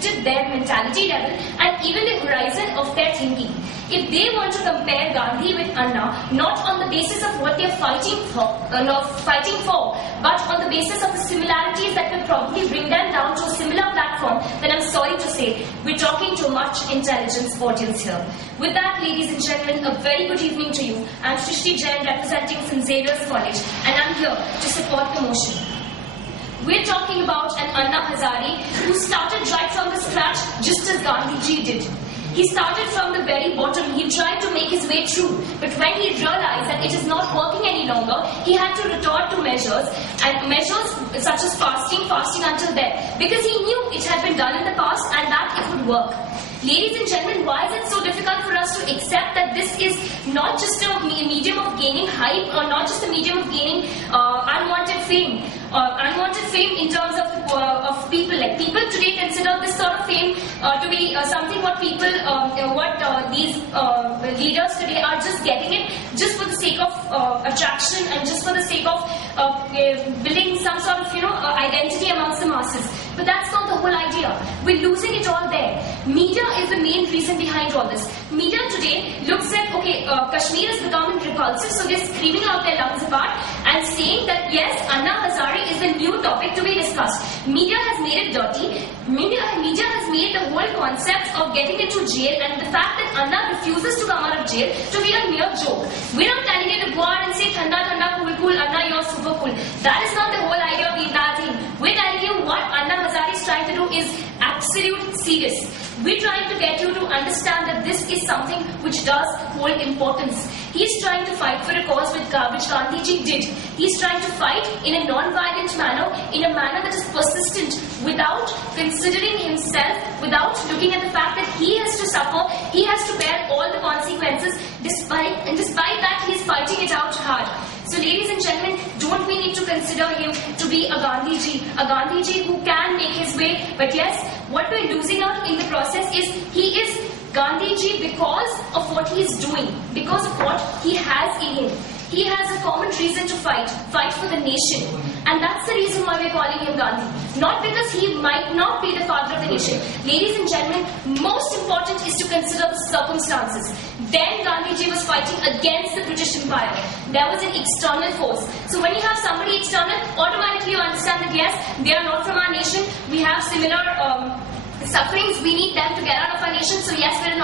shifted their mentality level and even the horizon of their thinking. If they want to compare Gandhi with Anna, not on the basis of what they are fighting for, but on the basis of the similarities that will probably bring them down to a similar platform, then I'm sorry to say, we're talking to a much intelligence audience here. With that, ladies and gentlemen, a very good evening to you. I'm Shrishti Jain, representing St. Xavier's College, and I'm here to support the motion. We're talking about an Anna Hazare who started right from the scratch, just as Gandhiji did. He started from the very bottom. He tried to make his way through. But when he realized that it is not working any longer, he had to resort to measures, and measures such as fasting until death. Because he knew it had been done in the past and that it would work. Ladies and gentlemen, why is it so difficult for us to accept that this is not just a medium of gaining hype, or not just a medium of gaining unwanted fame? Unwanted fame in terms of people. Like, people today consider this sort of fame to be something what people, these leaders today are just getting it just for the sake of attraction and just for the sake of building some sort of identity amongst the masses. But that's not the whole idea. We're losing it all there. Media is the main reason behind all this. Media today looks at, Kashmir is becoming repulsive, so they're screaming out their lungs apart and saying that yes, Anna Hazare is the new topic to be discussed. Media has made it dirty. Media has made the whole concept of getting into jail and the fact that Anna refuses to come out of jail to be a mere joke. We're not telling you to go out and say Thanda Thanda cool, Anna you're super cool. That is not the whole idea of the entire thing. We're telling you what Anna Hazare is trying to do is absolute serious. We're trying to get you to understand that this is something which does hold importance. He's trying to fight for a cause which Gandhiji did. He's trying to fight in a non-violent manner, in a manner that is persistent, without considering himself, without looking at the fact that he has to suffer, he has to bear all the consequences, despite that he's fighting it out hard. So ladies and gentlemen, don't we need to consider him to be a Gandhiji who can make his way, but yes, what we're losing out in the process is he is Gandhiji because of what he is doing, because of what he has in him. He has a common reason to fight for the nation. And that's the reason why we're calling him Gandhi. Not because he might not be the father of the nation. Ladies and gentlemen, most important is to consider the circumstances. Then Gandhiji was fighting against the British Empire. There was an external force. So when you have somebody external, automatically you understand that yes, they are not from our nation. We have similar sufferings, we need them to get out of our nation, so yes, we're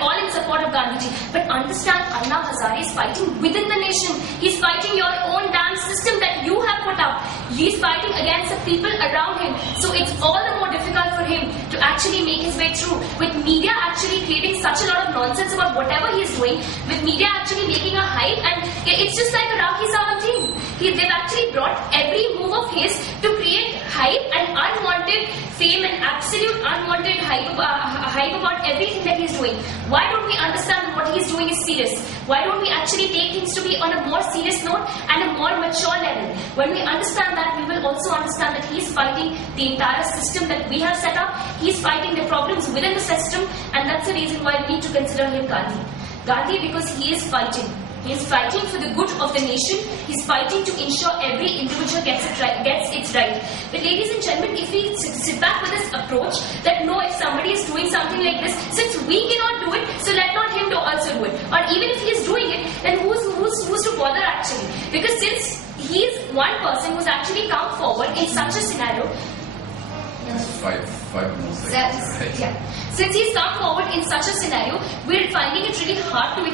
all in support of Gandhiji. But understand, Anna Hazare is fighting within the nation. He's fighting your own damn system that you have put up. He's fighting against the people around him. So it's all the more difficult for him to actually make his way through. With media actually creating such a lot of nonsense about whatever he's doing, with media actually making a hype, and it's just like a Rakhi Sawant thing. They've actually brought every move of his to create hype and unwanted fame and absolute unwanted hype about everything that he's doing. Why don't we understand what he's doing is serious? Why don't we actually take things to be on a more serious note and a more mature level? When we understand that, we will also understand that he's fighting the entire system that we have set up. He's fighting the problems within the system, and that's the reason why we need to consider him Gandhi. Gandhi because he is fighting. He is fighting for the good of the nation. He's fighting to ensure every individual gets its right. But ladies and gentlemen, if we sit back with this approach that no, if somebody is doing something like this, since we cannot do it, so let not him also do it. Or even if he is doing it, then who's to bother actually? Because since he is one person who's actually come forward in such a scenario. Five more seconds. Yeah. Since he's come forward in such a scenario, we're finding it really hard to